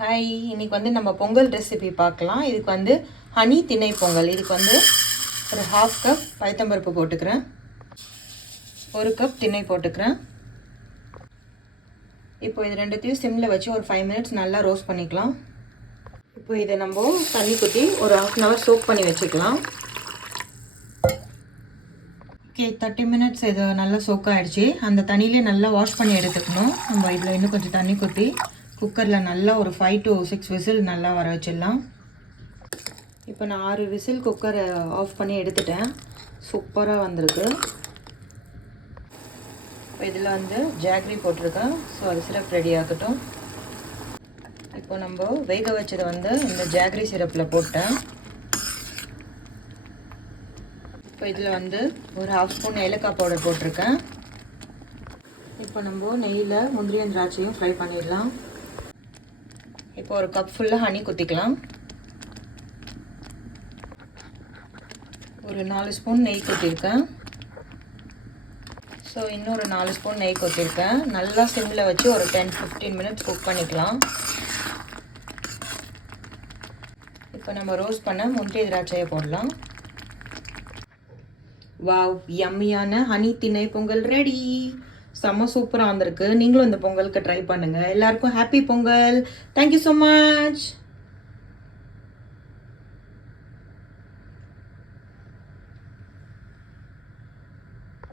Hi, இன்றைக்கி வந்து நம்ம பொங்கல் ரெசிபி பார்க்கலாம். இதுக்கு வந்து ஹனி திணை பொங்கல். இதுக்கு வந்து ஒரு 1/2 கப் பயத்தம்பருப்பு போட்டுக்கிறேன், 1 கப் திணை போட்டுக்கிறேன். இப்போ இது ரெண்டுத்தையும் சிம்மில் வச்சு ஒரு 5 மினிட்ஸ் நல்லா ரோஸ்ட் பண்ணிக்கலாம். இப்போ இதை நம்ம தண்ணி ஊற்றி ஒரு 1/2 hour சோக் பண்ணி வச்சுக்கலாம். ஓகே, 30 மினிட்ஸ் இது நல்லா சோக் ஆகிடுச்சு. அந்த தண்ணியிலே நல்லா வாஷ் பண்ணி எடுத்துக்கணும். நம்ம இதில் இன்னும் கொஞ்சம் தண்ணி ஊற்றி குக்கரில் நல்லா ஒரு 5 to 6 விசில் நல்லா வர வச்சிடலாம். இப்போ நான் 6 விசில் குக்கரை ஆஃப் பண்ணி எடுத்துட்டேன். சூப்பராக வந்திருக்கு. இப்போ இதில் வந்து ஜாக்ரி போட்டிருக்கேன். ஸோ அது சிரப் ரெடி ஆகட்டும். இப்போ நம்ம வேக வச்சதை வந்து இந்த ஜாக்ரி சிரப்பில் போட்டேன். இப்போ இதில் வந்து ஒரு 1/2 ஸ்பூன் ஏலக்காய் பவுடர் போட்டிருக்கேன். இப்போ நம்ம நெய்யில் முந்திரியும் திராட்சையும் ஃப்ரை பண்ணிடலாம். இப்போ ஒரு கப் ஃபுல்லாக ஹனி குத்திக்கலாம். ஒரு 4 ஸ்பூன் நெய் கொத்திருக்கேன். ஸோ இன்னொரு 4 ஸ்பூன் நெய் கொத்திருக்கேன். நல்லா சிம்மில் வச்சு ஒரு 10-15 மினிட்ஸ் குக் பண்ணிக்கலாம். இப்போ நம்ம ரோஸ்ட் பண்ண முந்திரி திராட்சையை போடலாம். வாவ், யம்மியான ஹனி திணை பொங்கல் ரெடி. செம்ம சூப்பராக வந்திருக்கு. நீங்களும் இந்த பொங்கலுக்கு ட்ரை பண்ணுங்கள். எல்லாருக்கும் happy Pongal. Thank you so much.